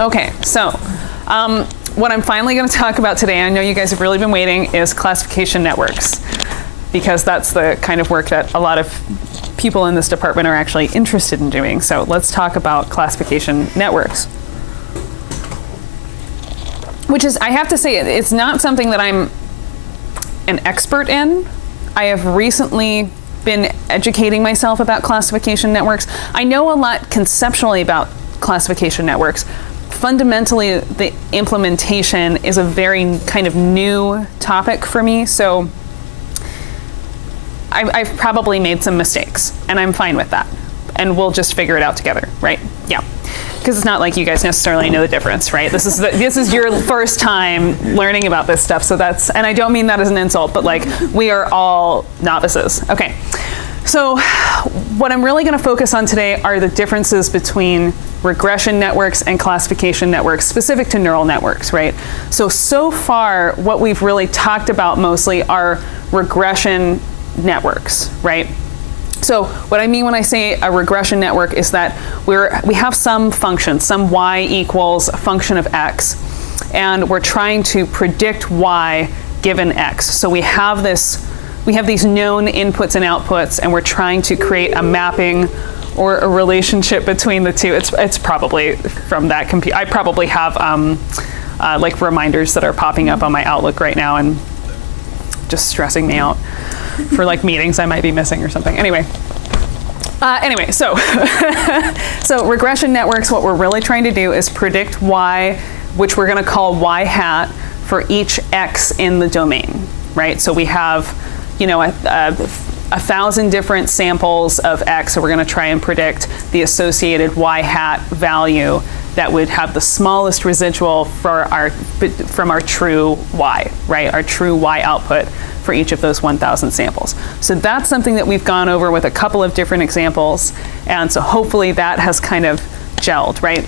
Okay, so what I'm finally going to talk about today, I know you guys have really been waiting, is classification networks, because that's the kind of work that a lot of people in this department are actually interested in doing. So let's talk about classification networks. Which is, I have to say, it's not something that I'm an expert in. I have recently been educating myself about classification networks. I know a lot conceptually about classification networks. Fundamentally, the implementation is a very kind of new topic for me, so I've probably made some mistakes, and I'm fine with that. And we'll just figure it out together, right? Yeah. Because it's not like you guys necessarily know the difference, right? This is your first time learning about this stuff, so that's, and I don't mean that as an insult, but like, we are all novices. Okay, so what I'm really gonna focus on today are the differences between regression networks and classification networks, specific to neural networks, right? So far, what we've really talked about mostly are regression networks, right? So what I mean when I say a regression network is that we have some function, some y equals a function of x, and we're trying to predict y given x. So we have these known inputs and outputs, and we're trying to create a mapping or a relationship between the two. It's probably from that computer. I probably have like reminders that are popping up on my Outlook right now and just stressing me out for like meetings I might be missing or something. Anyway, so so regression networks, what we're really trying to do is predict y, which we're going to call y hat, for each x in the domain, right? So we have, you know, 1,000 different samples of x, so we're going to try and predict the associated y hat value that would have the smallest residual from our true y, right? Our true y output for each of those 1,000 samples. So that's something that we've gone over with a couple of different examples, and so hopefully that has kind of gelled, right?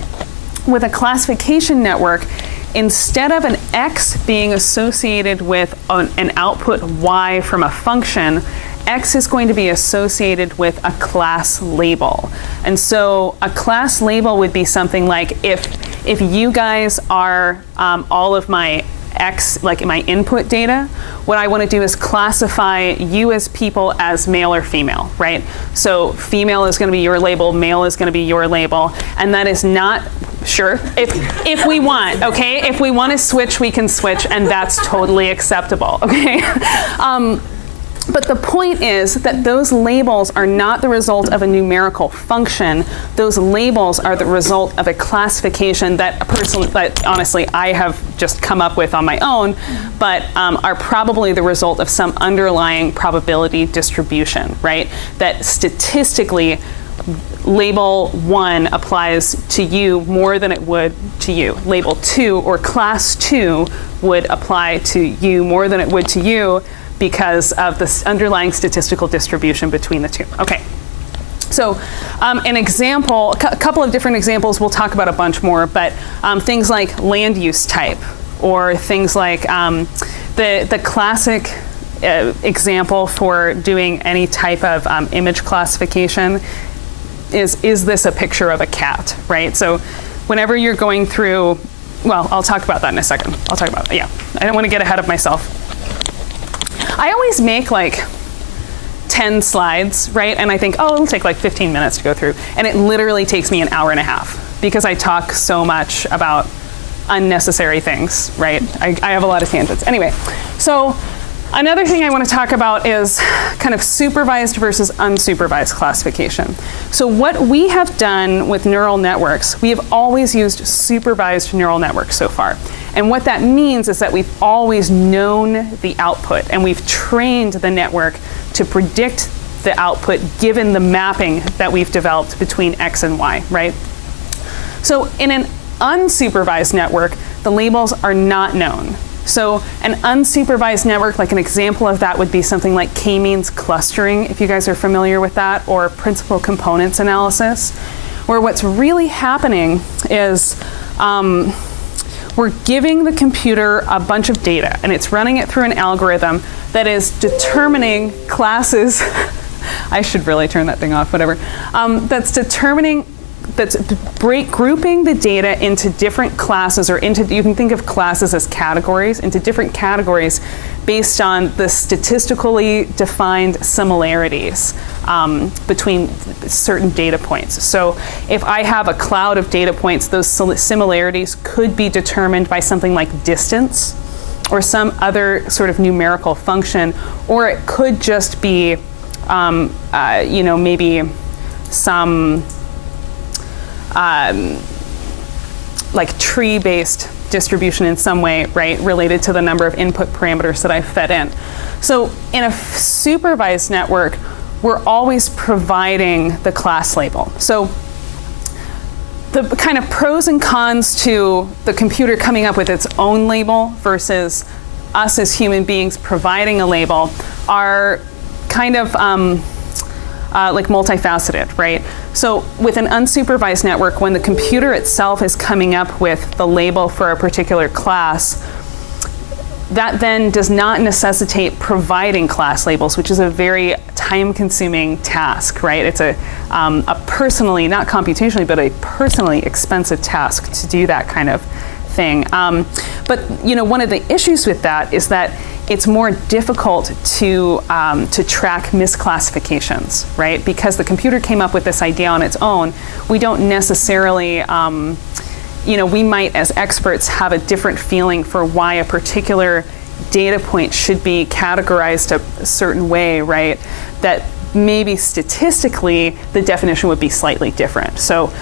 With a classification network, instead of an x being associated with an output y from a function, x is going to be associated with a class label. And so a class label would be something like, if you guys are all of my x, like my input data, what I want to do is classify you as people as male or female, right? So female is going to be your label, male is going to be your label, and that is not, sure, if we want, okay? If we want to switch, we can switch, and that's totally acceptable, okay? But the point is that those labels are not the result of a numerical function. Those labels are the result of a classification that honestly I have just come up with on my own, but are probably the result of some underlying probability distribution, right? That statistically, label 1 applies to you more than it would to you. Label 2 or class 2 would apply to you more than it would to you, because of this underlying statistical distribution between the two. Okay, so an example, a couple of different examples, we'll talk about a bunch more, but things like land use type, or things like the classic example for doing any type of image classification is this a picture of a cat, right? So whenever you're going through, well, I'll talk about that in a second. I'll talk about it, yeah. I don't want to get ahead of myself. I always make like 10 slides, right? And I think, oh, it'll take like 15 minutes to go through. And it literally takes me an hour and a half because I talk so much about unnecessary things, right? I have a lot of tangents. Anyway, so another thing I want to talk about is kind of supervised versus unsupervised classification. So what we have done with neural networks, we have always used supervised neural networks so far. And what that means is that we've always known the output, and we've trained the network to predict the output given the mapping that we've developed between x and y, right? So in an unsupervised network, the labels are not known. So an unsupervised network, like an example of that would be something like k-means clustering, if you guys are familiar with that, or principal components analysis, where what's really happening is we're giving the computer a bunch of data, and it's running it through an algorithm that is determining classes. I should really turn that thing off, whatever. That's determining grouping the data into different classes, or you can think of classes as categories, into different categories based on the statistically defined similarities between certain data points. So if I have a cloud of data points, those similarities could be determined by something like distance or some other sort of numerical function, or it could just be, maybe some like tree-based distribution in some way, right, related to the number of input parameters that I fed in. So in a supervised network, we're always providing the class label. So the kind of pros and cons to the computer coming up with its own label versus us as human beings providing a label are kind of like multifaceted, right? So with an unsupervised network, when the computer itself is coming up with the label for a particular class, that then does not necessitate providing class labels, which is a very time-consuming task, right? It's a personally, not computationally, but a personally expensive task to do that kind of thing. But one of the issues with that is that it's more difficult to track misclassifications, right? Because the computer came up with this idea on its own. We don't necessarily, we might as experts have a different feeling for why a particular data point should be categorized a certain way, right? That maybe statistically the definition would be slightly different. So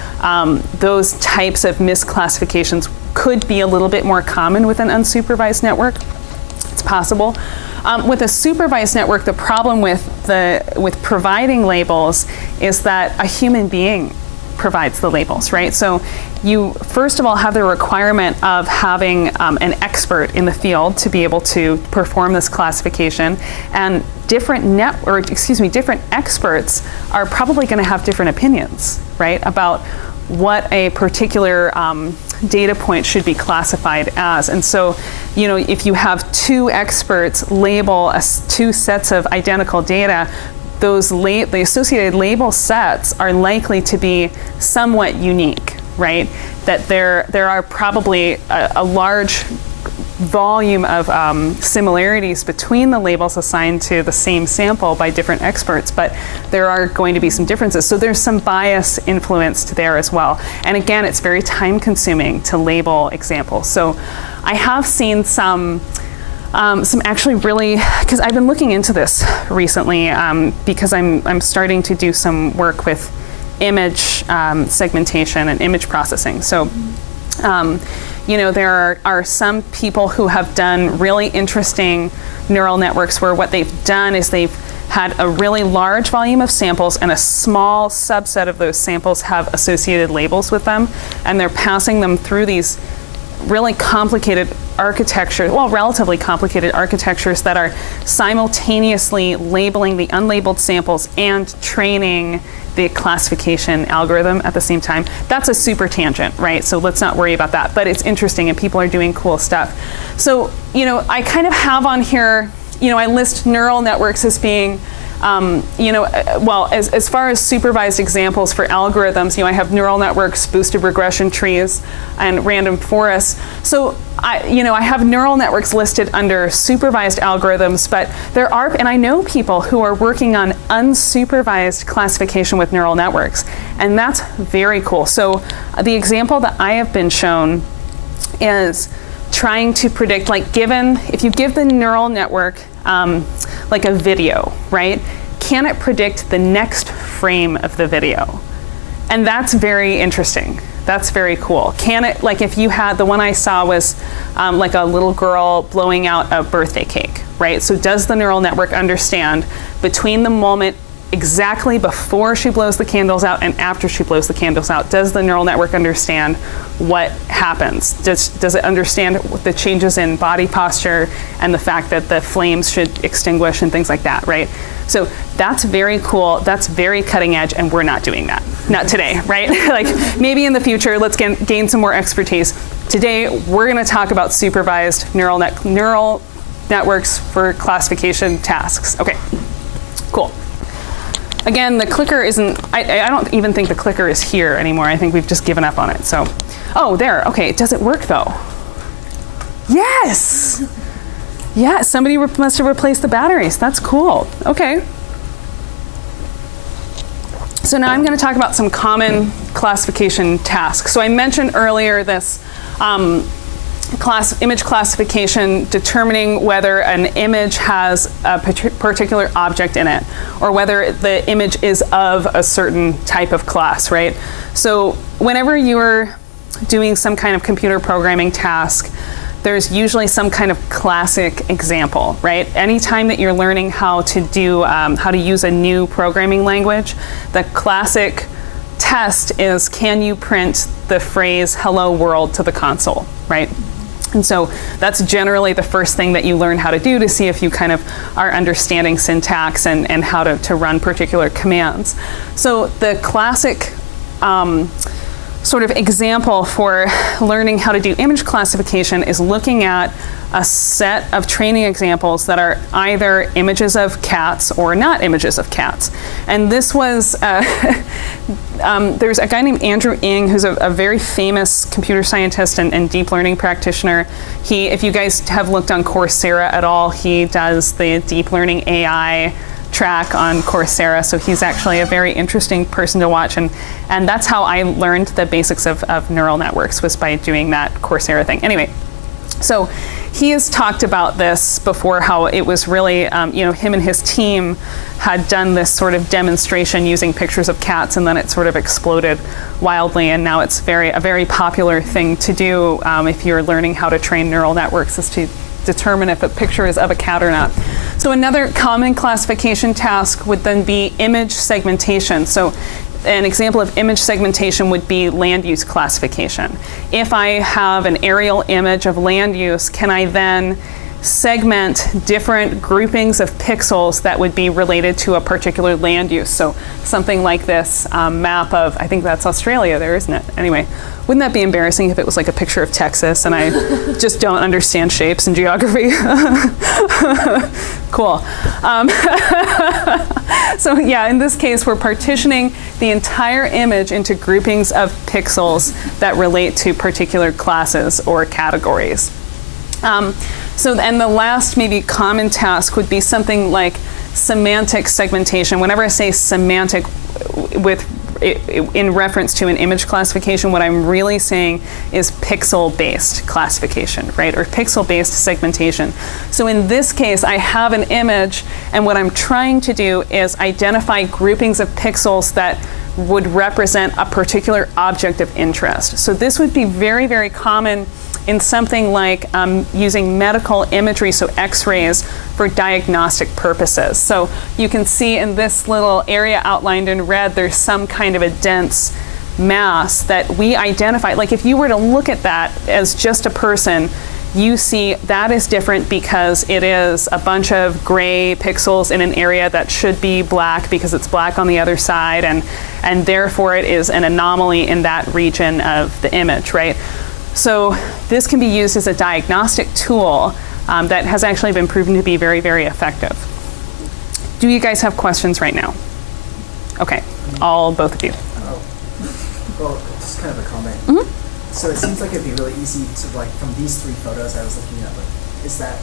those types of misclassifications could be a little bit more common with an unsupervised network. It's possible. With a supervised network, the problem with providing labels is that a human being provides the labels, right? So you first of all have the requirement of having an expert in the field to be able to perform this classification, and different experts are probably going to have different opinions, right, about what a particular data point should be classified as. And so, if you have two experts label two sets of identical data, the associated label sets are likely to be somewhat unique, right? That there are probably a large volume of similarities between the labels assigned to the same sample by different experts, but there are going to be some differences. So there's some bias influenced there as well. And again, it's very time consuming to label examples. So I have seen some actually really, because I've been looking into this recently, because I'm starting to do some work with image segmentation and image processing. So there are some people who have done really interesting neural networks where what they've done is they've had a really large volume of samples, and a small subset of those samples have associated labels with them, and they're passing them through these really complicated architecture, relatively complicated architectures that are simultaneously labeling the unlabeled samples and training the classification algorithm at the same time. That's a super tangent, right? So let's not worry about that. But it's interesting, and people are doing cool stuff. So, I kind of have on here, I list neural networks as being, as far as supervised examples for algorithms, I have neural networks, boosted regression trees, and random forests. So I have neural networks listed under supervised algorithms, but there are, and I know people who are working on unsupervised classification with neural networks, and that's very cool. So the example that I have been shown is trying to predict, if you give the neural network like a video, right? Can it predict the next frame of the video? And that's very interesting. That's very cool. Can it, if you had, the one I saw was like a little girl blowing out a birthday cake, right? So does the neural network understand between the moment exactly before she blows the candles out and after she blows the candles out, does the neural network understand what happens? Does it understand the changes in body posture and the fact that the flames should extinguish and things like that, right? So that's very cool. That's very cutting edge, and we're not doing that. Not today, right? Maybe in the future, let's gain some more expertise. Today, we're going to talk about supervised neural networks for classification tasks. Okay, cool. Again, the clicker isn't, I don't even think the clicker is here anymore. I think we've just given up on it. So, oh, there. Okay, does it work though? Yes! Yeah, somebody must have replaced the batteries. That's cool. Okay. So now I'm going to talk about some common classification tasks. So I mentioned earlier this image classification, determining whether an image has a particular object in it, or whether the image is of a certain type of class, right? So whenever you're doing some kind of computer programming task, there's usually some kind of classic example, right? Anytime that you're learning how to do, how to use a new programming language, the classic test is, can you print the phrase "hello world" to the console, right? And so that's generally the first thing that you learn how to do to see if you kind of are understanding syntax and how to run particular commands. So the classic sort of example for learning how to do image classification is looking at a set of training examples that are either images of cats or not images of cats. And this was, there's a guy named Andrew Ng, who's a very famous computer scientist and deep learning practitioner. If you guys have looked on Coursera at all, he does the deep learning AI track on Coursera, so he's actually a very interesting person to watch, and that's how I learned the basics of neural networks, was by doing that Coursera thing. Anyway, so he has talked about this before, how it was really, him and his team had done this sort of demonstration using pictures of cats, and then it sort of exploded wildly, and now it's a very popular thing to do if you're learning how to train neural networks, is to determine if a picture is of a cat or not. So another common classification task would then be image segmentation. So an example of image segmentation would be land use classification. If I have an aerial image of land use, can I then segment different groupings of pixels that would be related to a particular land use? So something like this map of, I think that's Australia there, isn't it? Anyway, wouldn't that be embarrassing if it was like a picture of Texas and I just don't understand shapes and geography? Cool. So yeah, in this case, we're partitioning the entire image into groupings of pixels that relate to particular classes or categories. So then the last maybe common task would be something like semantic segmentation. Whenever I say semantic in reference to an image classification, what I'm really saying is pixel-based classification, right? Or pixel-based segmentation. So in this case, I have an image, and what I'm trying to do is identify groupings of pixels that would represent a particular object of interest. So this would be very, very common in something like using medical imagery, so x-rays, for diagnostic purposes. So you can see in this little area outlined in red, there's some kind of a dense mass that we identify. Like if you were to look at that as just a person, you see that is different because it is a bunch of gray pixels in an area that should be black because it's black on the other side, and therefore it is an anomaly in that region of the image, right? So this can be used as a diagnostic tool that has actually been proven to be very, very effective. Do you guys have questions right now? Okay, both of you. Well, just kind of a comment. Mm-hmm. So it seems like it'd be really easy to, like, from these three photos I was looking at, is that,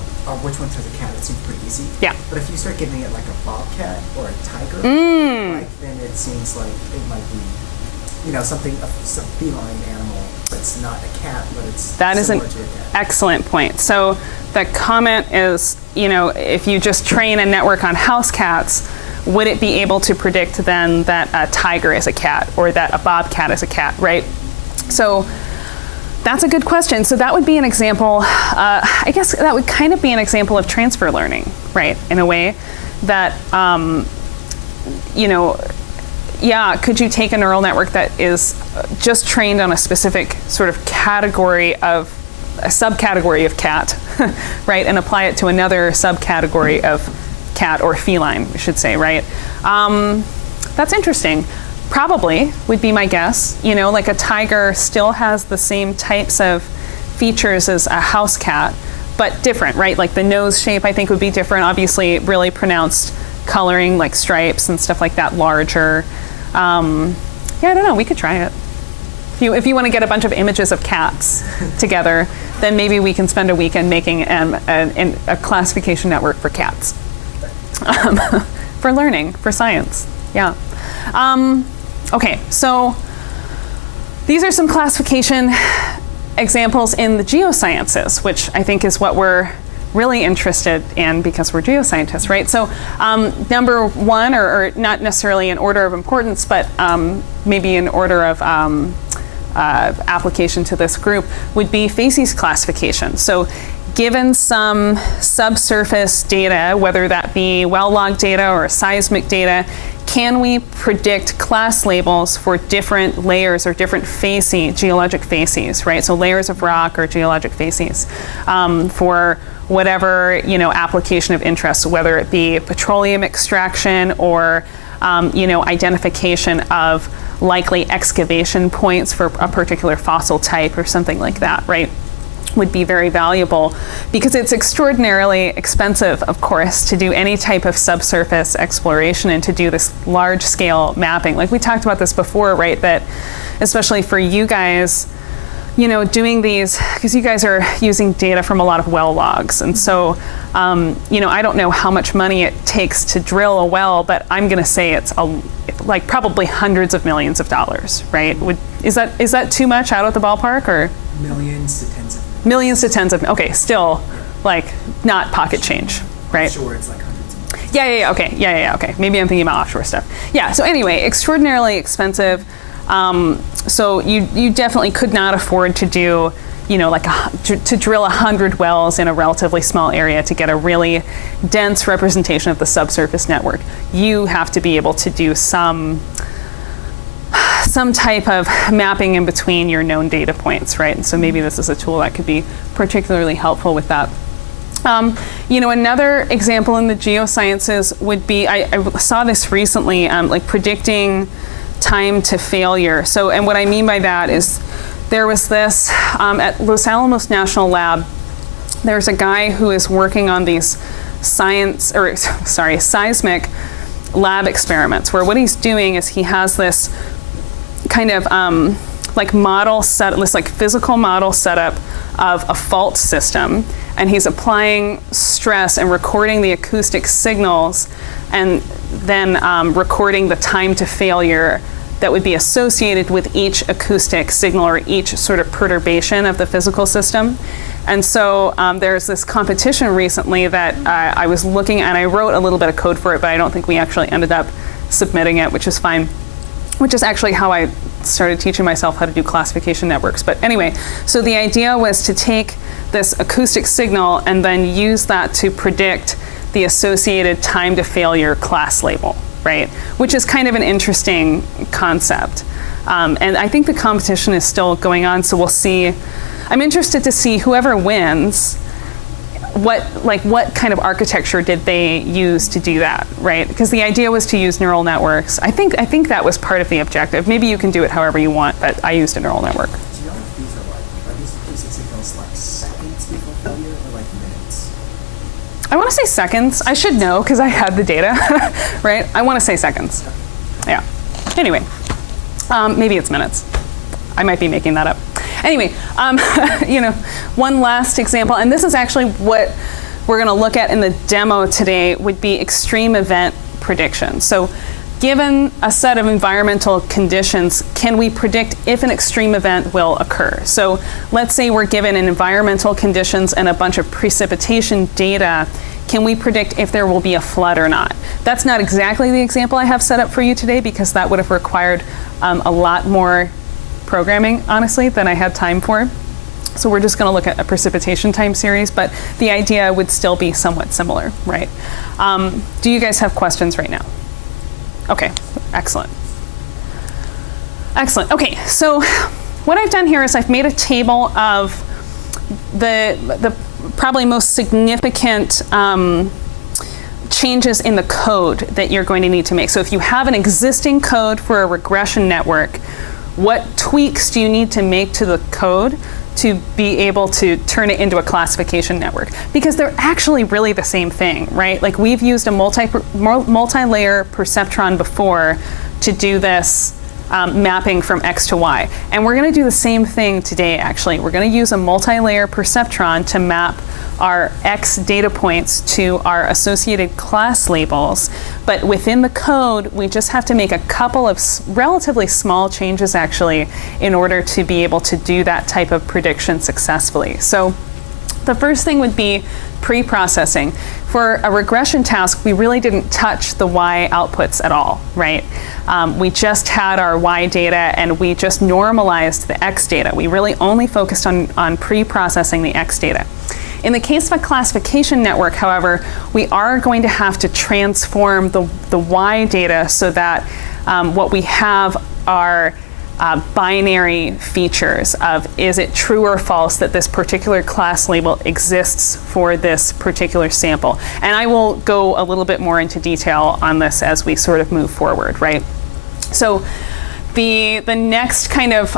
which one has a cat? It seems pretty easy. Yeah. But if you start giving it like a bobcat or a tiger, then it seems like it might be, some feline animal that's not a cat, but it's that is an to a cat. Excellent point. So the comment is, if you just train a network on house cats, would it be able to predict then that a tiger is a cat or that a bobcat is a cat, right? So that's a good question. So that would be an example, I guess that would kind of be an example of transfer learning, right? In a way that, could you take a neural network that is just trained on a specific sort of category of, a subcategory of cat, right? And apply it to another subcategory of cat or feline, we should say, right? That's interesting. Probably would be my guess. Like a tiger still has the same types of features as a house cat, but different, right? Like the nose shape, I think, would be different. Obviously, really pronounced coloring like stripes and stuff like that larger. Yeah, I don't know, we could try it. If you want to get a bunch of images of cats together, then maybe we can spend a weekend making a classification network for cats. For learning, for science, yeah. Okay, so these are some classification examples in the geosciences, which I think is what we're really interested in because we're geoscientists, right? So number one, or not necessarily in order of importance, but maybe in order of application to this group, would be facies classification. So given some subsurface data, whether that be well log data or seismic data, can we predict class labels for different layers or different geologic facies, right? So layers of rock or geologic facies for whatever application of interest, whether it be petroleum extraction or identification of likely excavation points for a particular fossil type or something like that, right? Would be very valuable because it's extraordinarily expensive, of course, to do any type of subsurface exploration and to do this large scale mapping. Like we talked about this before, right? That especially for you guys, doing these, because you guys are using data from a lot of well logs. And so, I don't know how much money it takes to drill a well, but I'm going to say it's like probably hundreds of millions of dollars, right? Is that too much out of the ballpark, or? Millions to tens of millions. Millions to tens of, okay, still like not pocket change, right? Sure, it's like hundreds of millions. Yeah, okay. Maybe I'm thinking about offshore stuff. Yeah, so anyway, extraordinarily expensive. So you definitely could not afford to do, to drill 100 wells in a relatively small area to get a really dense representation of the subsurface network. You have to be able to do some type of mapping in between your known data points, right? And so maybe this is a tool that could be particularly helpful with that. Another example in the geosciences would be, I saw this recently, like predicting time to failure. So, and what I mean by that is there was this, at Los Alamos National Lab, there's a guy who is working on these seismic lab experiments where what he's doing is he has this kind of physical model setup of a fault system, and he's applying stress and recording the acoustic signals and then recording the time to failure that would be associated with each acoustic signal or each sort of perturbation of the physical system. And so there's this competition recently that I was looking at, and I wrote a little bit of code for it, but I don't think we actually ended up submitting it, which is fine. Which is actually how I started teaching myself how to do classification networks. But anyway, so the idea was to take this acoustic signal and then use that to predict the associated time to failure class label, right? Which is kind of an interesting concept. And I think the competition is still going on, so we'll see. I'm interested to see whoever wins, what kind of architecture did they use to do that, right? Because the idea was to use neural networks. I think that was part of the objective. Maybe you can do it however you want, but I used a neural network. Do you know if these are these acoustic signals like seconds before failure or like minutes? I want to say seconds. I should know because I had the data, right? I want to say seconds. Yeah. Anyway, maybe it's minutes. I might be making that up. Anyway, one last example, and this is actually what we're going to look at in the demo today, would be extreme event prediction. So given a set of environmental conditions, can we predict if an extreme event will occur? So let's say we're given an environmental conditions and a bunch of precipitation data. Can we predict if there will be a flood or not? That's not exactly the example I have set up for you today because that would have required a lot more programming, honestly, than I had time for. So we're just going to look at a precipitation time series, but the idea would still be somewhat similar, right? Do you guys have questions right now? Okay, excellent. Excellent. Okay, so what I've done here is I've made a table of the probably most significant changes in the code that you're going to need to make. So if you have an existing code for a regression network, what tweaks do you need to make to the code to be able to turn it into a classification network? Because they're actually really the same thing, right? Like we've used a multi-layer perceptron before to do this mapping from X to Y. And we're going to do the same thing today, actually. We're going to use a multi-layer perceptron to map our X data points to our associated class labels. But within the code, we just have to make a couple of relatively small changes, actually, in order to be able to do that type of prediction successfully. So the first thing would be pre-processing. For a regression task, we really didn't touch the Y outputs at all, right? We just had our Y data and we just normalized the X data. We really only focused on pre-processing the X data. In the case of a classification network, however, we are going to have to transform the Y data so that what we have are binary features of, is it true or false that this particular class label exists for this particular sample? And I will go a little bit more into detail on this as we sort of move forward, right? So the next kind of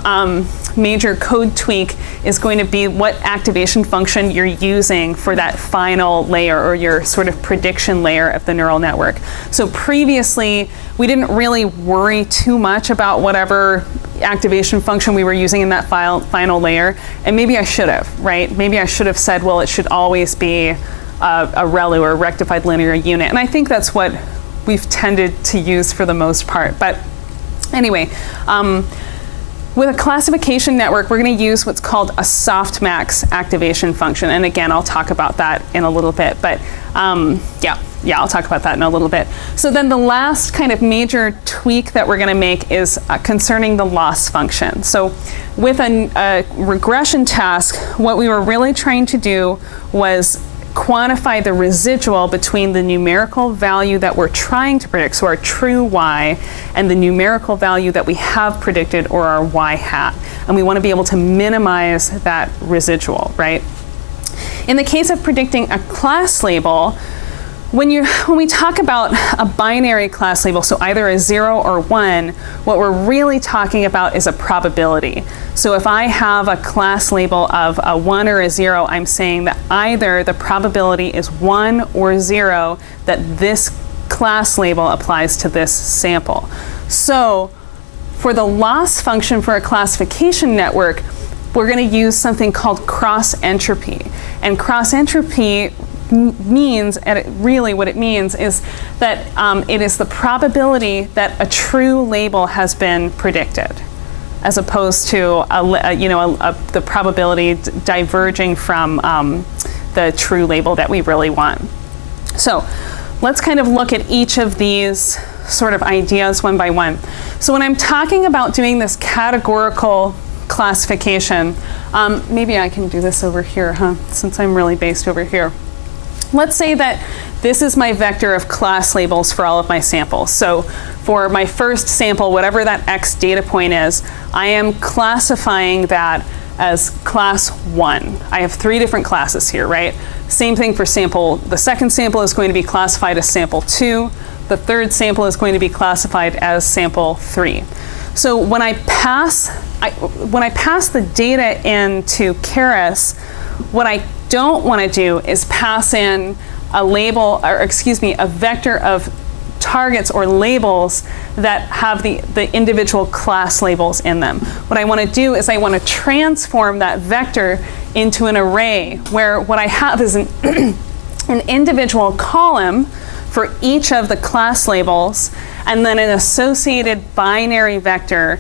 major code tweak is going to be what activation function you're using for that final layer, or your sort of prediction layer of the neural network. So previously, we didn't really worry too much about whatever activation function we were using in that final layer. And maybe I should have, right? Maybe I should have said, well, it should always be a ReLU, or a rectified linear unit. And I think that's what we've tended to use for the most part. But anyway, with a classification network, we're going to use what's called a softmax activation function. And again, I'll talk about that in a little bit. But yeah, I'll talk about that in a little bit. So then the last kind of major tweak that we're going to make is concerning the loss function. So with a regression task, what we were really trying to do was quantify the residual between the numerical value that we're trying to predict, so our true Y, and the numerical value that we have predicted, or our Y hat. And we want to be able to minimize that residual, right? In the case of predicting a class label, when we talk about a binary class label, so either a 0 or 1, what we're really talking about is a probability. So if I have a class label of a 1 or a 0, I'm saying that either the probability is 1 or 0 that this class label applies to this sample. So for the loss function for a classification network, we're going to use something called cross-entropy. And cross-entropy means, and really what it means is that it is the probability that a true label has been predicted, as opposed to the probability diverging from the true label that we really want. So let's kind of look at each of these sort of ideas one by one. So when I'm talking about doing this categorical classification, maybe I can do this over here, since I'm really based over here. Let's say that this is my vector of class labels for all of my samples. So for my first sample, whatever that X data point is, I am classifying that as class 1. I have 3 different classes here, right? Same thing for sample. The second sample is going to be classified as sample 2. The third sample is going to be classified as sample 3. So when I pass the data into Keras, what I don't want to do is pass in a label, or excuse me, a vector of targets or labels that have the individual class labels in them. What I want to do is I want to transform that vector into an array where what I have is an individual column for each of the class labels, and then an associated binary vector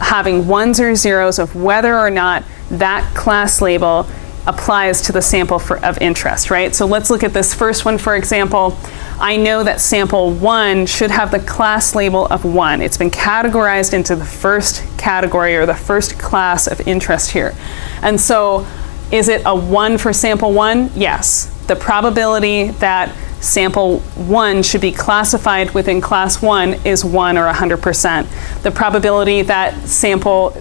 having ones or zeros of whether or not that class label applies to the sample of interest, right? So let's look at this first one, for example. I know that sample 1 should have the class label of 1. It's been categorized into the first category, or the first class of interest here. And so is it a 1 for sample 1? Yes. The probability that sample 1 should be classified within class 1 is 1, or 100%. The probability that sample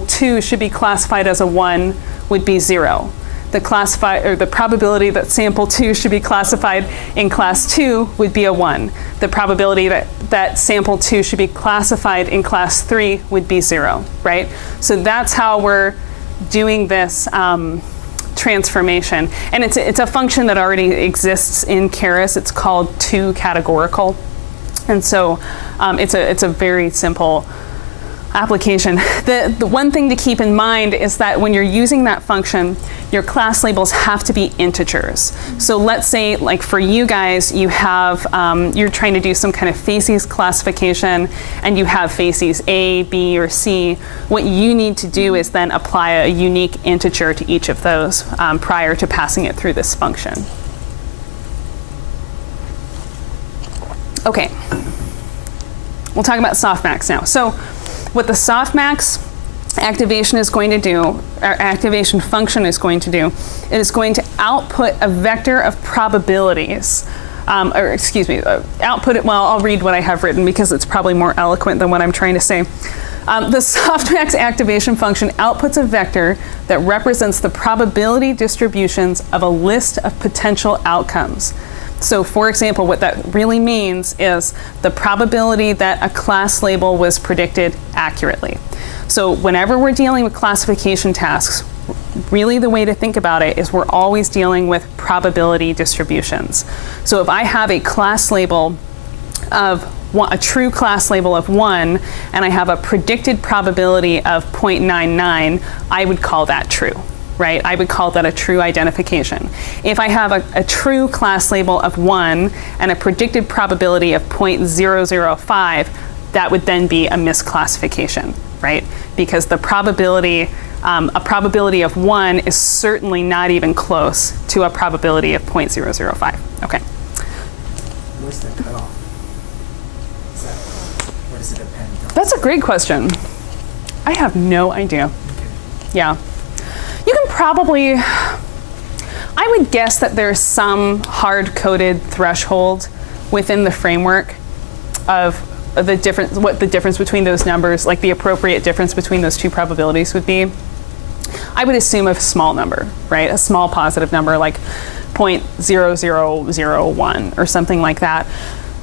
2 should be classified as a 1 would be 0. the probability that sample 2 should be classified in class 2 would be a 1. The probability that sample 2 should be classified in class 3 would be 0, right? So that's how we're doing this transformation. And it's a function that already exists in Keras. It's called 2 categorical. And so it's a very simple application. The one thing to keep in mind is that when you're using that function, your class labels have to be integers. So let's say, like for you guys, you have, you're trying to do some kind of facies classification, and you have facies A, B, or C. What you need to do is then apply a unique integer to each of those prior to passing it through this function. Okay, we'll talk about softmax now. So what the softmax activation is going to do, or activation function is going to do, it is going to output a vector of probabilities, output it, well, I'll read what I have written because it's probably more eloquent than what I'm trying to say. The softmax activation function outputs a vector that represents the probability distributions of a list of potential outcomes. So for example, what that really means is the probability that a class label was predicted accurately. So whenever we're dealing with classification tasks, really the way to think about it is we're always dealing with probability distributions. So if I have a class label of a true class label of 1, and I have a predicted probability of 0.99, I would call that true. Right? I would call that a true identification. If I have a true class label of 1 and a predicted probability of 0.005, that would then be a misclassification, right? Because the probability, a probability of 1 is certainly not even close to a probability of 0.005. Okay. Where's the cutoff? Where does it depend on? That's a great question. I have no idea. Okay. Yeah. You can probably, I would guess that there's some hard-coded threshold within the framework of the difference, what the difference between those numbers, like the appropriate difference between those two probabilities would be. I would assume a small number, right? A small positive number like 0.0001 or something like that.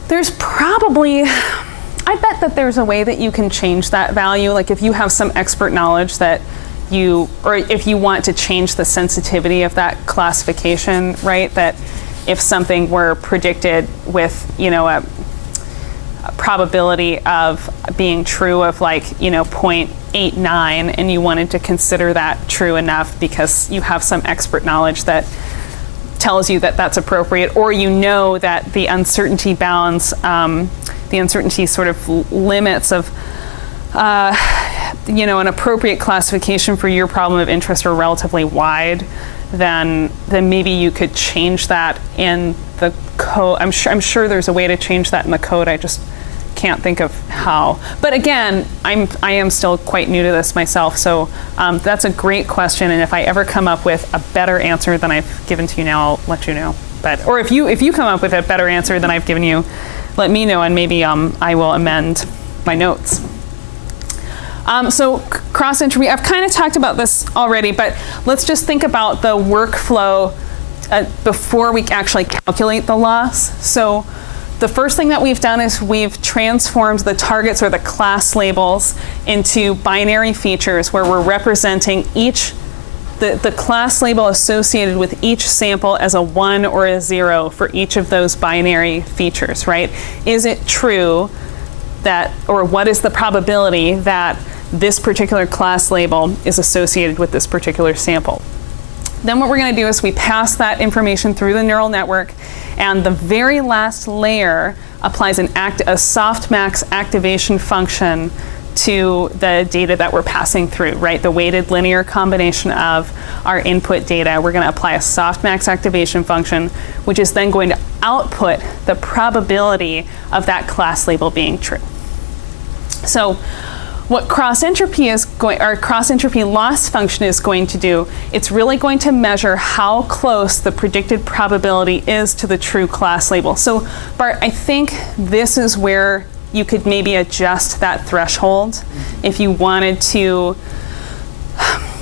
There's probably, I bet that there's a way that you can change that value. Like if you have some expert knowledge that or if you want to change the sensitivity of that classification, right? That if something were predicted with, a probability of being true of like, 0.89, and you wanted to consider that true enough because you have some expert knowledge that tells you that that's appropriate, or that the uncertainty bounds, the uncertainty sort of limits of an appropriate classification for your problem of interest are relatively wide, then maybe you could change that in the code. I'm sure there's a way to change that in the code. I just can't think of how. But again, I am still quite new to this myself, so that's a great question. And if I ever come up with a better answer than I've given to you now, I'll let you know. Or if you come up with a better answer than I've given you, let me know, and maybe I will amend my notes. So cross entropy, I've kind of talked about this already, but let's just think about the workflow before we actually calculate the loss. So the first thing that we've done is we've transformed the targets or the class labels into binary features where we're representing the class label associated with each sample as a 1 or a 0 for each of those binary features, right? Is it true that, or what is the probability that this particular class label is associated with this particular sample? Then what we're going to do is we pass that information through the neural network, and the very last layer applies a softmax activation function to the data that we're passing through, right? The weighted linear combination of our input data. We're going to apply a softmax activation function, which is then going to output the probability of that class label being true. So what cross entropy loss function is going to do, it's really going to measure how close the predicted probability is to the true class label. So Bart, I think this is where you could maybe adjust that threshold if you wanted to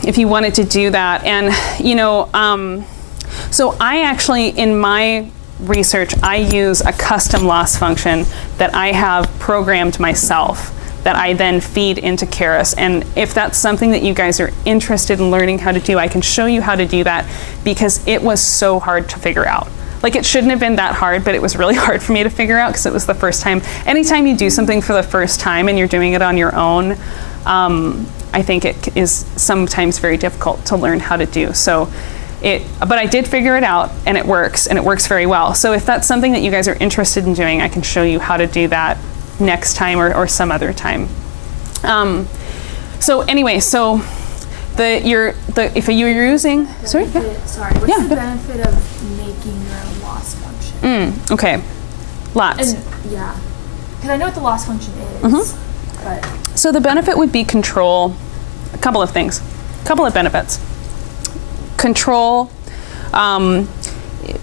if you wanted to do that. And, so I actually, in my research, I use a custom loss function that I have programmed myself that I then feed into Keras. And if that's something that you guys are interested in learning how to do, I can show you how to do that, because it was so hard to figure out. Like, it shouldn't have been that hard, but it was really hard for me to figure out because it was the first time. Anytime you do something for the first time and you're doing it on your own, I think it is sometimes very difficult to learn how to do. But I did figure it out, and it works very well. So if that's something that you guys are interested in doing, I can show you how to do that next time or some other time. So anyway, if you're using, sorry? What's the benefit of making your own loss function? Okay, lots. And, yeah, because I know what the loss function is, but. So the benefit would be control, a couple of things, a couple of benefits. Control,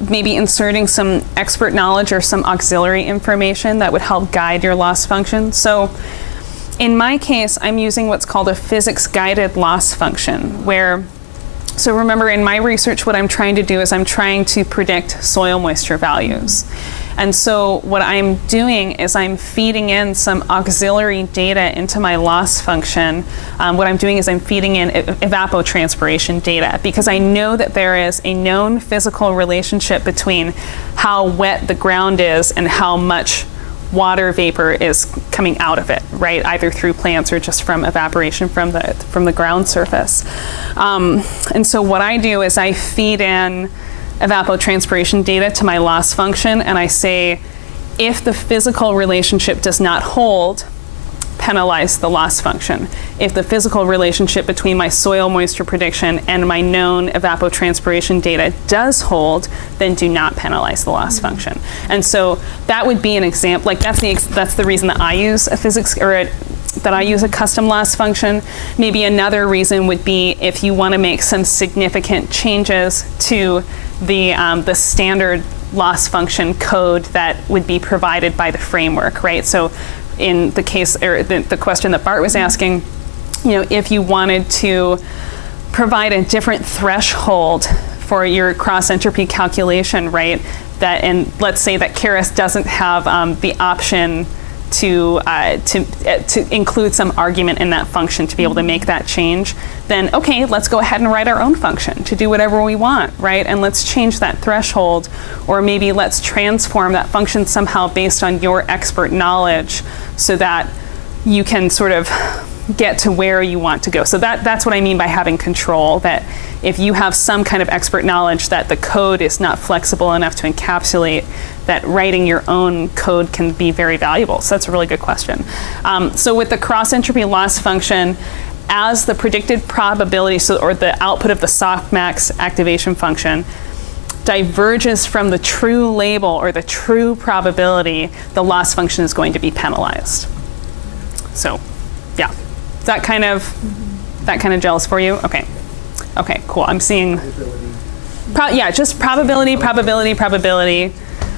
maybe inserting some expert knowledge or some auxiliary information that would help guide your loss function. So in my case, I'm using what's called a physics-guided loss function, so remember, in my research, what I'm trying to do is I'm trying to predict soil moisture values. And so what I'm doing is I'm feeding in some auxiliary data into my loss function. What I'm doing is I'm feeding in evapotranspiration data, because I know that there is a known physical relationship between how wet the ground is and how much water vapor is coming out of it, right? Either through plants or just from evaporation from the ground surface. And so what I do is I feed in evapotranspiration data to my loss function, and I say, if the physical relationship does not hold, penalize the loss function. If the physical relationship between my soil moisture prediction and my known evapotranspiration data does hold, then do not penalize the loss function. And so that would be an example, like that's the reason that I use a custom loss function. Maybe another reason would be if you want to make some significant changes to the standard loss function code that would be provided by the framework, right? So in the case, or the question that Bart was asking, if you wanted to provide a different threshold for your cross entropy calculation, right? And let's say that Keras doesn't have the option to include some argument in that function to be able to make that change, then okay, let's go ahead and write our own function to do whatever we want, right? And let's change that threshold, or maybe let's transform that function somehow based on your expert knowledge so that you can sort of get to where you want to go. So that's what I mean by having control, that if you have some kind of expert knowledge that the code is not flexible enough to encapsulate, that writing your own code can be very valuable. So that's a really good question. So with the cross entropy loss function, as the predicted probability, or the output of the softmax activation function, diverges from the true label or the true probability, the loss function is going to be penalized. So, yeah, that kind of gels for you. Okay, cool. I'm seeing. Just probability.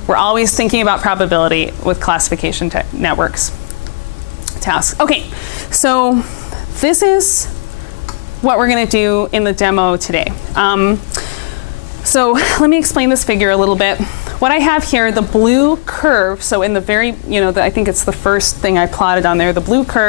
We're always thinking about probability with classification networks tasks. Okay, so this is what we're going to do in the demo today. So let me explain this figure a little bit. What I have here, the blue curve, so in the very, I think it's the first thing I plotted on there, the blue curve